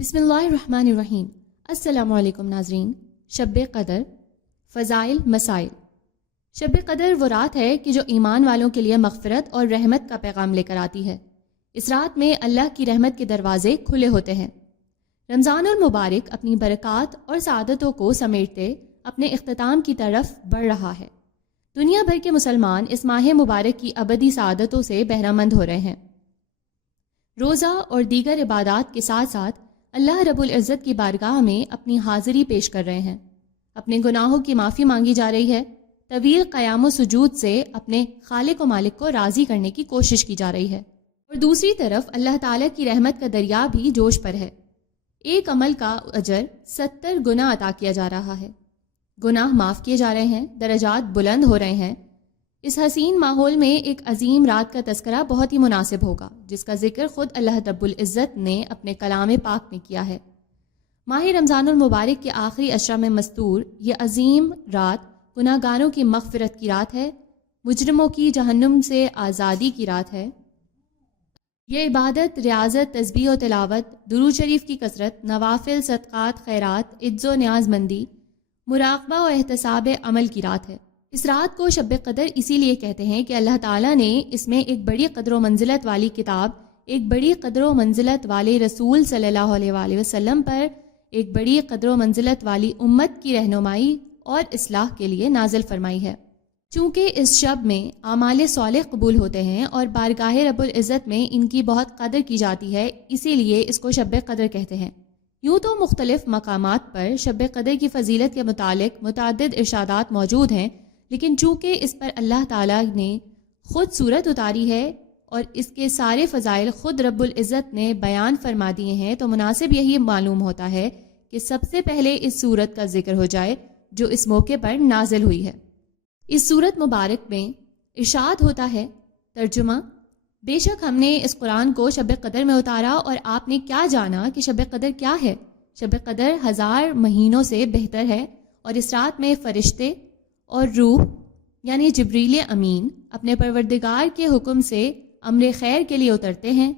بسم اللہ الرحمن الرحیم۔ السلام علیکم ناظرین۔ شب قدر، فضائل، مسائل۔ شب قدر وہ رات ہے کہ جو ایمان والوں کے لیے مغفرت اور رحمت کا پیغام لے کر آتی ہے۔ اس رات میں اللہ کی رحمت کے دروازے کھلے ہوتے ہیں۔ رمضان المبارک اپنی برکات اور سعادتوں کو سمیٹتے اپنے اختتام کی طرف بڑھ رہا ہے۔ دنیا بھر کے مسلمان اس ماہ مبارک کی ابدی سعادتوں سے بہرہ مند ہو رہے ہیں۔ روزہ اور دیگر عبادات کے ساتھ ساتھ اللہ رب العزت کی بارگاہ میں اپنی حاضری پیش کر رہے ہیں۔ اپنے گناہوں کی معافی مانگی جا رہی ہے۔ طویل قیام و سجود سے اپنے خالق و مالک کو راضی کرنے کی کوشش کی جا رہی ہے، اور دوسری طرف اللہ تعالیٰ کی رحمت کا دریا بھی جوش پر ہے۔ ایک عمل کا اجر 70 گنا عطا کیا جا رہا ہے۔ گناہ معاف کیے جا رہے ہیں، درجات بلند ہو رہے ہیں۔ اس حسین ماحول میں ایک عظیم رات کا تذکرہ بہت ہی مناسب ہوگا، جس کا ذکر خود اللہ رب العزت نے اپنے کلام پاک میں کیا ہے۔ ماہ رمضان المبارک کے آخری عشرہ میں مستور یہ عظیم رات گناہ گاروں کی مغفرت کی رات ہے، مجرموں کی جہنم سے آزادی کی رات ہے۔ یہ عبادت، ریاضت، تسبیح و تلاوت، درود شریف کی کثرت، نوافل، صدقات، خیرات، عز و نیاز مندی، مراقبہ و احتساب عمل کی رات ہے۔ اس رات کو شب قدر اسی لیے کہتے ہیں کہ اللہ تعالیٰ نے اس میں ایک بڑی قدر و منزلت والی کتاب، ایک بڑی قدر و منزلت والے رسول صلی اللہ علیہ وآلہ وسلم پر ایک بڑی قدر و منزلت والی امت کی رہنمائی اور اصلاح کے لیے نازل فرمائی ہے۔ چونکہ اس شب میں اعمال صالح قبول ہوتے ہیں اور بارگاہ رب العزت میں ان کی بہت قدر کی جاتی ہے، اسی لیے اس کو شب قدر کہتے ہیں۔ یوں تو مختلف مقامات پر شب قدر کی فضیلت کے متعلق متعدد ارشادات موجود ہیں، لیکن چونکہ اس پر اللہ تعالیٰ نے خود صورت اتاری ہے اور اس کے سارے فضائل خود رب العزت نے بیان فرما دیے ہیں، تو مناسب یہی معلوم ہوتا ہے کہ سب سے پہلے اس صورت کا ذکر ہو جائے جو اس موقع پر نازل ہوئی ہے۔ اس صورت مبارک میں ارشاد ہوتا ہے، ترجمہ: بے شک ہم نے اس قرآن کو شب قدر میں اتارا اور آپ نے کیا جانا کہ شب قدر کیا ہے؟ شب قدر 1000 مہینوں سے بہتر ہے، اور اس رات میں فرشتے اور روح یعنی جبریل امین اپنے پروردگار کے حکم سے امر خیر کے لیے اترتے ہیں۔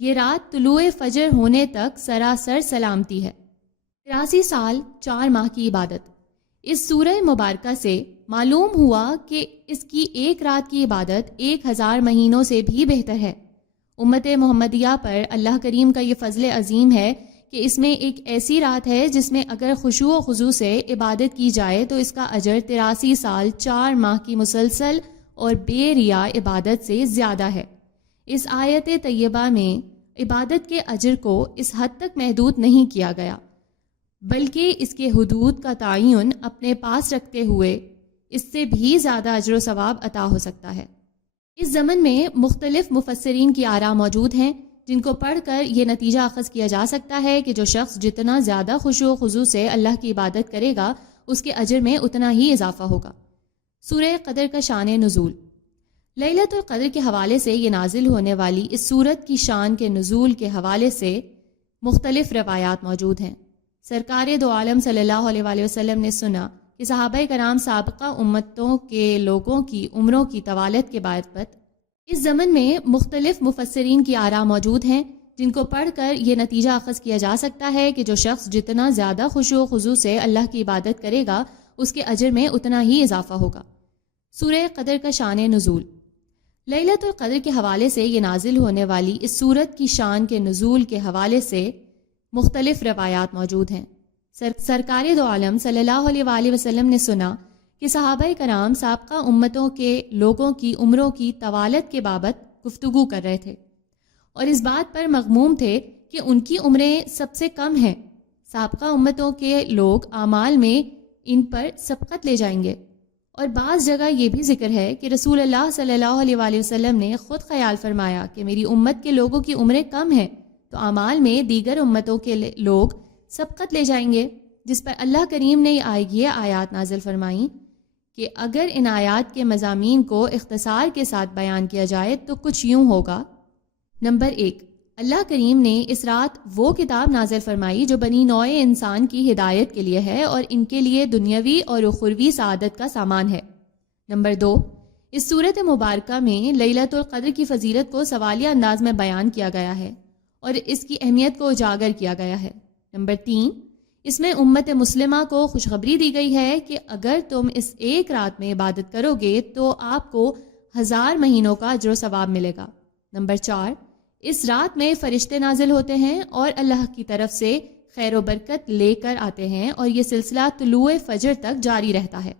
یہ رات طلوع فجر ہونے تک سراسر سلامتی ہے۔ 83 سال 4 ماہ کی عبادت۔ اس سورہ مبارکہ سے معلوم ہوا کہ اس کی ایک رات کی عبادت 1000 مہینوں سے بھی بہتر ہے۔ امت محمدیہ پر اللہ کریم کا یہ فضل عظیم ہے کہ اس میں ایک ایسی رات ہے جس میں اگر خشوع و خضوع سے عبادت کی جائے تو اس کا اجر 83 سال 4 ماہ کی مسلسل اور بے ریا عبادت سے زیادہ ہے۔ اس آیت طیبہ میں عبادت کے اجر کو اس حد تک محدود نہیں کیا گیا، بلکہ اس کے حدود کا تعین اپنے پاس رکھتے ہوئے اس سے بھی زیادہ اجر و ثواب عطا ہو سکتا ہے۔ اس ضمن میں مختلف مفسرین کی آراء موجود ہیں، جن کو پڑھ کر یہ نتیجہ اخذ کیا جا سکتا ہے کہ جو شخص جتنا زیادہ خشوع و خضوع سے اللہ کی عبادت کرے گا، اس کے اجر میں اتنا ہی اضافہ ہوگا۔ سورہ قدر کا شان نزول۔ لیلۃ القدر کے حوالے سے یہ نازل ہونے والی اس سورت کی شان کے نزول کے حوالے سے مختلف روایات موجود ہیں۔ سرکار دو عالم صلی اللہ علیہ وآلہ وسلم نے سنا کہ صحابہ کرام سابقہ امتوں کے لوگوں کی عمروں کی طوالت کے بابت اس زمن میں مختلف مفسرین کی آراء موجود ہیں، جن کو پڑھ کر یہ نتیجہ اخذ کیا جا سکتا ہے کہ جو شخص جتنا زیادہ خشوع و خضوع سے اللہ کی عبادت کرے گا، اس کے اجر میں اتنا ہی اضافہ ہوگا۔ سورہ قدر کا شان نزول۔ لیلۃ القدر کے حوالے سے یہ نازل ہونے والی اس سورت کی شان کے نزول کے حوالے سے مختلف روایات موجود ہیں۔ سرکار دو عالم صلی اللہ علیہ وآلہ وسلم نے سنا کہ صحابہ کرام سابقہ امتوں کے لوگوں کی عمروں کی طوالت کے بابت گفتگو کر رہے تھے، اور اس بات پر مغموم تھے کہ ان کی عمریں سب سے کم ہیں۔ سابقہ امتوں کے لوگ اعمال میں ان پر سبقت لے جائیں گے، اور بعض جگہ یہ بھی ذکر ہے کہ رسول اللہ صلی اللہ علیہ وآلہ وسلم نے خود خیال فرمایا کہ میری امت کے لوگوں کی عمریں کم ہیں، تو اعمال میں دیگر امتوں کے لوگ سبقت لے جائیں گے، جس پر اللہ کریم نے یہ آیات نازل فرمائیں کہ اگر ان آیات کے مضامین کو اختصار کے ساتھ بیان کیا جائے تو کچھ یوں ہوگا۔ نمبر 1، اللہ کریم نے اس رات وہ کتاب نازل فرمائی جو بنی نوع انسان کی ہدایت کے لیے ہے اور ان کے لیے دنیاوی اور اخروی سعادت کا سامان ہے۔ نمبر 2، اس صورت مبارکہ میں لیلۃ القدر کی فضیلت کو سوالیہ انداز میں بیان کیا گیا ہے، اور اس کی اہمیت کو اجاگر کیا گیا ہے۔ نمبر 3، اس میں امت مسلمہ کو خوشخبری دی گئی ہے کہ اگر تم اس ایک رات میں عبادت کرو گے تو آپ کو 1000 مہینوں کا اجر و ثواب ملے گا۔ نمبر 4، اس رات میں فرشتے نازل ہوتے ہیں اور اللہ کی طرف سے خیر و برکت لے کر آتے ہیں، اور یہ سلسلہ طلوع فجر تک جاری رہتا ہے۔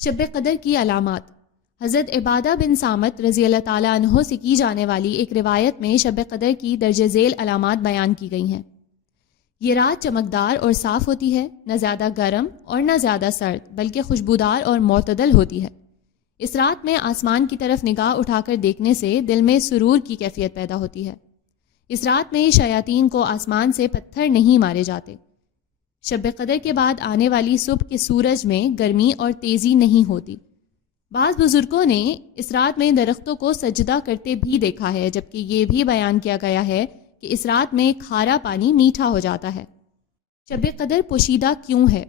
شب قدر کی علامات۔ حضرت عبادہ بن صامت رضی اللہ تعالیٰ عنہ سے کی جانے والی ایک روایت میں شب قدر کی درج ذیل علامات بیان کی گئی ہیں۔ یہ رات چمکدار اور صاف ہوتی ہے، نہ زیادہ گرم اور نہ زیادہ سرد، بلکہ خوشبودار اور معتدل ہوتی ہے۔ اس رات میں آسمان کی طرف نگاہ اٹھا کر دیکھنے سے دل میں سرور کی کیفیت پیدا ہوتی ہے۔ اس رات میں شیاطین کو آسمان سے پتھر نہیں مارے جاتے۔ شب قدر کے بعد آنے والی صبح کے سورج میں گرمی اور تیزی نہیں ہوتی۔ بعض بزرگوں نے اس رات میں درختوں کو سجدہ کرتے بھی دیکھا ہے، جبکہ یہ بھی بیان کیا گیا ہے کہ اس رات میں کھارا پانی میٹھا ہو جاتا ہے۔ شب قدر پوشیدہ کیوں ہے؟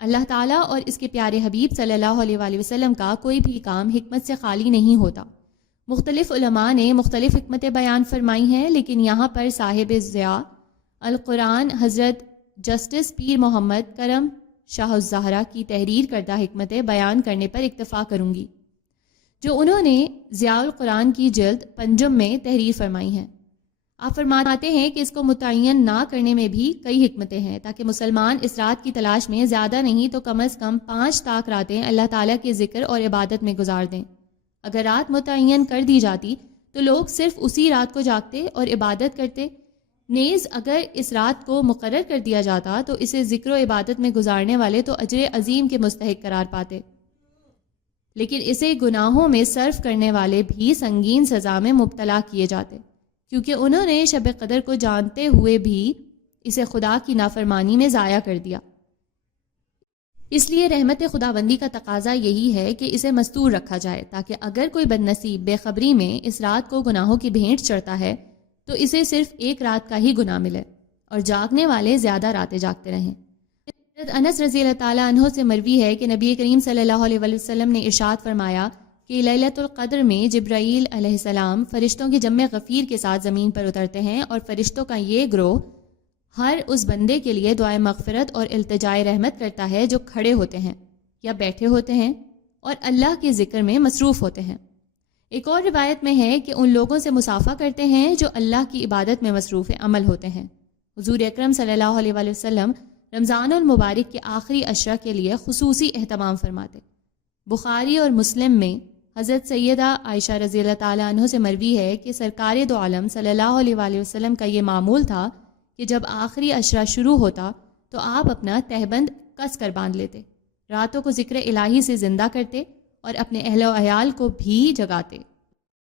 اللہ تعالیٰ اور اس کے پیارے حبیب صلی اللہ علیہ وآلہ وسلم کا کوئی بھی کام حکمت سے خالی نہیں ہوتا۔ مختلف علماء نے مختلف حکمتیں بیان فرمائی ہیں، لیکن یہاں پر صاحب ضیاء القرآن حضرت جسٹس پیر محمد کرم شاہ الزہرا کی تحریر کردہ حکمتیں بیان کرنے پر اکتفا کروں گی، جو انہوں نے ضیاء القرآن کی جلد 5 میں تحریر فرمائی ہیں۔ آپ فرماتے ہیں کہ اس کو متعین نہ کرنے میں بھی کئی حکمتیں ہیں، تاکہ مسلمان اس رات کی تلاش میں زیادہ نہیں تو کم از کم 5 طاق راتیں اللہ تعالیٰ کے ذکر اور عبادت میں گزار دیں۔ اگر رات متعین کر دی جاتی تو لوگ صرف اسی رات کو جاگتے اور عبادت کرتے، نیز اگر اس رات کو مقرر کر دیا جاتا تو اسے ذکر و عبادت میں گزارنے والے تو اجر عظیم کے مستحق قرار پاتے، لیکن اسے گناہوں میں صرف کرنے والے بھی سنگین سزا میں مبتلا کیے جاتے، کیونکہ انہوں نے شب قدر کو جانتے ہوئے بھی اسے خدا کی نافرمانی میں ضائع کر دیا۔ اس لیے رحمت خداوندی کا تقاضا یہی ہے کہ اسے مستور رکھا جائے، تاکہ اگر کوئی بد نصیب بے خبری میں اس رات کو گناہوں کی بھینٹ چڑھتا ہے تو اسے صرف ایک رات کا ہی گناہ ملے، اور جاگنے والے زیادہ راتیں جاگتے رہیں۔ حضرت انس رضی اللہ تعالیٰ عنہ سے مروی ہے کہ نبی کریم صلی اللہ علیہ وآلہ وسلم نے ارشاد فرمایا کہ لیلۃ القدر میں جبرائیل علیہ السلام فرشتوں کے جمع غفیر کے ساتھ زمین پر اترتے ہیں، اور فرشتوں کا یہ گروہ ہر اس بندے کے لیے دعائے مغفرت اور التجائے رحمت کرتا ہے جو کھڑے ہوتے ہیں یا بیٹھے ہوتے ہیں اور اللہ کے ذکر میں مصروف ہوتے ہیں۔ ایک اور روایت میں ہے کہ ان لوگوں سے مصافحہ کرتے ہیں جو اللہ کی عبادت میں مصروف عمل ہوتے ہیں۔ حضور اکرم صلی اللہ علیہ وآلہ وسلم رمضان المبارک کے آخری عشرہ کے لیے خصوصی اہتمام فرماتے۔ بخاری اور مسلم میں حضرت سیدہ عائشہ رضی اللہ تعالیٰ عنہ سے مروی ہے کہ سرکار دو عالم صلی اللہ علیہ وآلہ وسلم کا یہ معمول تھا کہ جب آخری عشرہ شروع ہوتا تو آپ اپنا تہبند کس کر باندھ لیتے، راتوں کو ذکر الہی سے زندہ کرتے اور اپنے اہل و عیال کو بھی جگاتے۔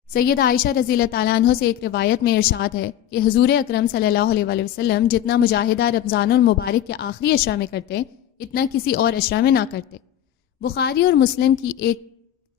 سیدہ عائشہ رضی اللہ تعالیٰ عنہ سے ایک روایت میں ارشاد ہے کہ حضور اکرم صلی اللہ علیہ وآلہ وسلم جتنا مجاہدہ رمضان المبارک کے آخری عشرہ میں کرتے اتنا کسی اور عشرہ میں نہ کرتے۔ بخاری اور مسلم کی ایک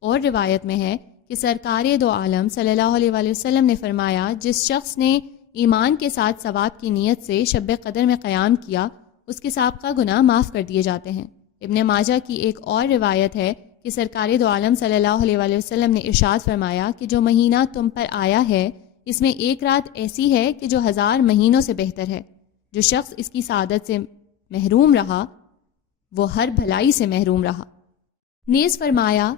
اور روایت میں ہے کہ سرکار دو عالم صلی اللہ علیہ وآلہ وسلم نے فرمایا، جس شخص نے ایمان کے ساتھ ثواب کی نیت سے شب قدر میں قیام کیا اس کے سابقہ گناہ معاف کر دیے جاتے ہیں۔ ابن ماجہ کی ایک اور روایت ہے کہ سرکار دو عالم صلی اللہ علیہ وآلہ وسلم نے ارشاد فرمایا کہ جو مہینہ تم پر آیا ہے اس میں ایک رات ایسی ہے کہ جو 1000 مہینوں سے بہتر ہے۔ جو شخص اس کی سعادت سے محروم رہا وہ ہر بھلائی سے محروم رہا۔ نیز فرمایا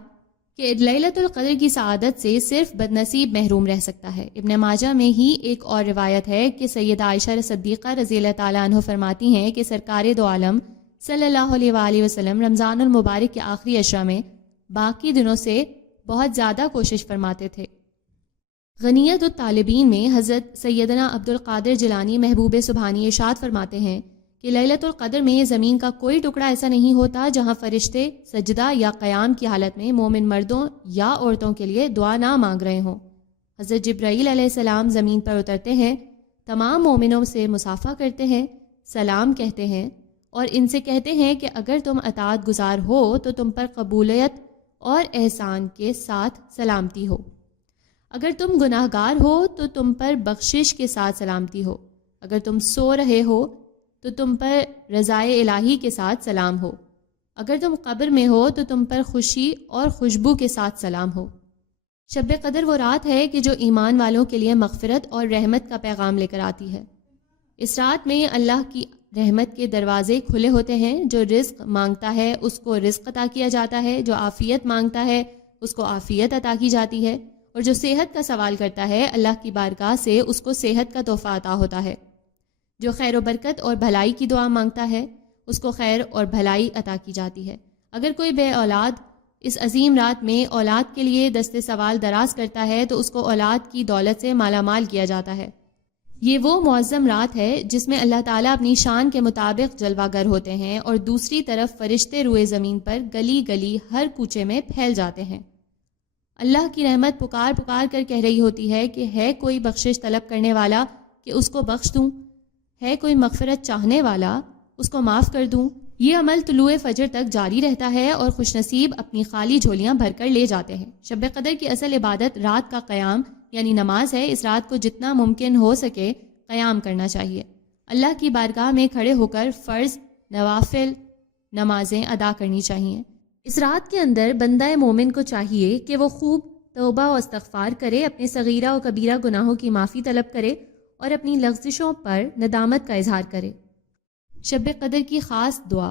کہ لیلۃ القدر کی سعادت سے صرف بد نصیب محروم رہ سکتا ہے۔ ابن ماجہ میں ہی ایک اور روایت ہے کہ سیدہ عائشہ صدیقہ رضی اللہ تعالیٰ عنہ فرماتی ہیں کہ سرکار دو عالم صلی اللہ علیہ وآلہ وسلم رمضان المبارک کے آخری عشرہ میں باقی دنوں سے بہت زیادہ کوشش فرماتے تھے۔ غنیت الطالبین میں حضرت سیدنا عبد القادر جیلانی محبوب سبحانی ارشاد فرماتے ہیں کہ لیلۃ القدر میں زمین کا کوئی ٹکڑا ایسا نہیں ہوتا جہاں فرشتے سجدہ یا قیام کی حالت میں مومن مردوں یا عورتوں کے لیے دعا نہ مانگ رہے ہوں۔ حضرت جبرائیل علیہ السلام زمین پر اترتے ہیں، تمام مومنوں سے مصافحہ کرتے ہیں، سلام کہتے ہیں اور ان سے کہتے ہیں کہ اگر تم اطاعت گزار ہو تو تم پر قبولیت اور احسان کے ساتھ سلامتی ہو، اگر تم گناہ گار ہو تو تم پر بخشش کے ساتھ سلامتی ہو، اگر تم سو رہے ہو تو تم پر رضائے الہی کے ساتھ سلام ہو، اگر تم قبر میں ہو تو تم پر خوشی اور خوشبو کے ساتھ سلام ہو۔ شب قدر وہ رات ہے کہ جو ایمان والوں کے لیے مغفرت اور رحمت کا پیغام لے کر آتی ہے۔ اس رات میں اللہ کی رحمت کے دروازے کھلے ہوتے ہیں۔ جو رزق مانگتا ہے اس کو رزق عطا کیا جاتا ہے، جو عافیت مانگتا ہے اس کو عافیت عطا کی جاتی ہے، اور جو صحت کا سوال کرتا ہے اللہ کی بارگاہ سے اس کو صحت کا تحفہ عطا ہوتا ہے۔ جو خیر و برکت اور بھلائی کی دعا مانگتا ہے اس کو خیر اور بھلائی عطا کی جاتی ہے۔ اگر کوئی بے اولاد اس عظیم رات میں اولاد کے لیے دست سوال دراز کرتا ہے تو اس کو اولاد کی دولت سے مالا مال کیا جاتا ہے۔ یہ وہ معظم رات ہے جس میں اللہ تعالیٰ اپنی شان کے مطابق جلوہ گر ہوتے ہیں اور دوسری طرف فرشتے روئے زمین پر گلی گلی ہر کوچے میں پھیل جاتے ہیں۔ اللہ کی رحمت پکار پکار کر کہہ رہی ہوتی ہے کہ ہے کوئی بخشش طلب کرنے والا کہ اس کو بخش دوں، ہے کوئی مغفرت چاہنے والا اس کو معاف کر دوں۔ یہ عمل طلوع فجر تک جاری رہتا ہے اور خوش نصیب اپنی خالی جھولیاں بھر کر لے جاتے ہیں۔ شب قدر کی اصل عبادت رات کا قیام یعنی نماز ہے۔ اس رات کو جتنا ممکن ہو سکے قیام کرنا چاہیے۔ اللہ کی بارگاہ میں کھڑے ہو کر فرض نوافل نمازیں ادا کرنی چاہیے۔ اس رات کے اندر بندہ مومن کو چاہیے کہ وہ خوب توبہ و استغفار کرے، اپنے صغیرہ و کبیرہ گناہوں کی معافی طلب کرے اور اپنی لغزشوں پر ندامت کا اظہار کرے۔ شب قدر کی خاص دعا۔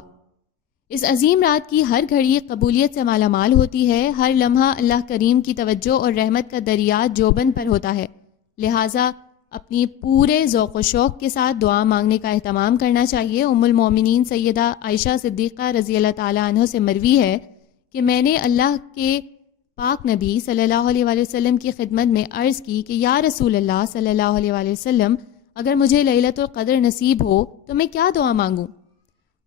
اس عظیم رات کی ہر گھڑی قبولیت سے مالا مال ہوتی ہے۔ ہر لمحہ اللہ کریم کی توجہ اور رحمت کا دریا جوبن پر ہوتا ہے، لہٰذا اپنی پورے ذوق و شوق کے ساتھ دعا مانگنے کا اہتمام کرنا چاہیے۔ ام المومنین سیدہ عائشہ صدیقہ رضی اللہ تعالیٰ عنہ سے مروی ہے کہ میں نے اللہ کے پاک نبی صلی اللہ علیہ وآلہ وسلم کی خدمت میں عرض کی کہ یا رسول اللہ صلی اللہ علیہ وآلہ وسلم، اگر مجھے لیلۃ القدر نصیب ہو تو میں کیا دعا مانگوں؟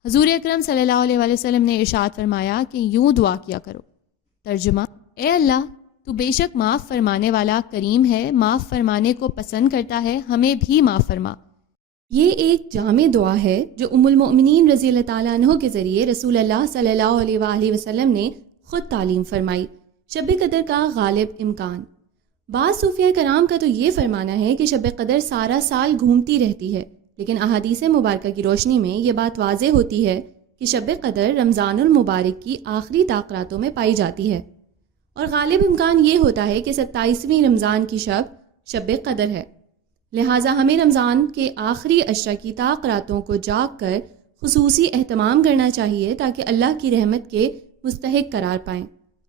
حضور اکرم صلی اللہ علیہ وآلہ وسلم نے ارشاد فرمایا کہ یوں دعا کیا کرو۔ ترجمہ: اے اللہ، تو بے شک معاف فرمانے والا کریم ہے، معاف فرمانے کو پسند کرتا ہے، ہمیں بھی معاف فرما۔ یہ ایک جامع دعا ہے جو ام المؤمنین رضی اللہ تعالیٰ عنہ کے ذریعے رسول اللہ صلی اللہ علیہ وآلہ وسلم نے خود تعلیم فرمائی۔ شب قدر کا غالب امکان۔ بعض صوفیہ کرام کا تو یہ فرمانا ہے کہ شب قدر سارا سال گھومتی رہتی ہے، لیکن احادیث مبارکہ کی روشنی میں یہ بات واضح ہوتی ہے کہ شب قدر رمضان المبارک کی آخری طاقراتوں میں پائی جاتی ہے، اور غالب امکان یہ ہوتا ہے کہ 27ویں رمضان کی شب قدر ہے۔ لہٰذا ہمیں رمضان کے آخری عشرہ کی طاقراتوں کو جاگ کر خصوصی اہتمام کرنا چاہیے تاکہ اللہ کی رحمت کے مستحق قرار پائیں۔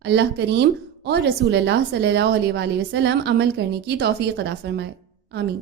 اللہ کریم اور رسول اللہ صلی اللہ علیہ وآلہ وسلم عمل کرنے کی توفیق عطا فرمائے، آمین۔